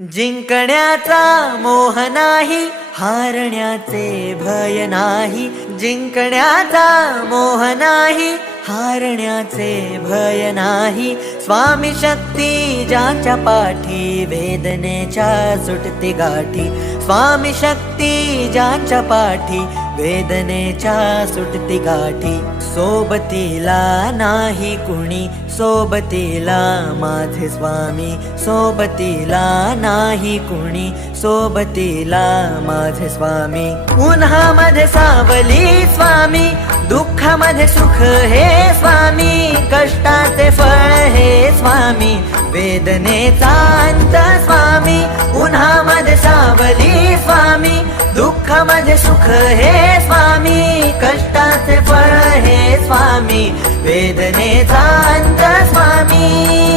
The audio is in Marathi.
जिंकण्याचा मोह नाही, हारण्याचे भय नाही. जिंकण्याचा मोह नाही, हारण्याचे भय नाही. स्वामी शक्ती ज्याच्या पाठी, वेदनेच्या सुटते गाठी. स्वामी शक्ती ज्याच्या पाठी, वेदनेच्या सुटती गाठी. सोबतीला नाही कुणी, सोबतीला माझे स्वामी. सोबतीला नाही कुणी, सोबतीला माझे स्वामी. उन्हामध्ये सावली स्वामी, दुःखामध्ये सुख हे स्वामी. कष्टाचे फळ हे स्वामी, वेदनेचा अंत स्वामी. उन्हामध्ये सावली स्वामी, दुःखामध्ये सुख हे स्वामी. कष्टाचे फळ हे स्वामी, वेदनेचा अंत स्वामी.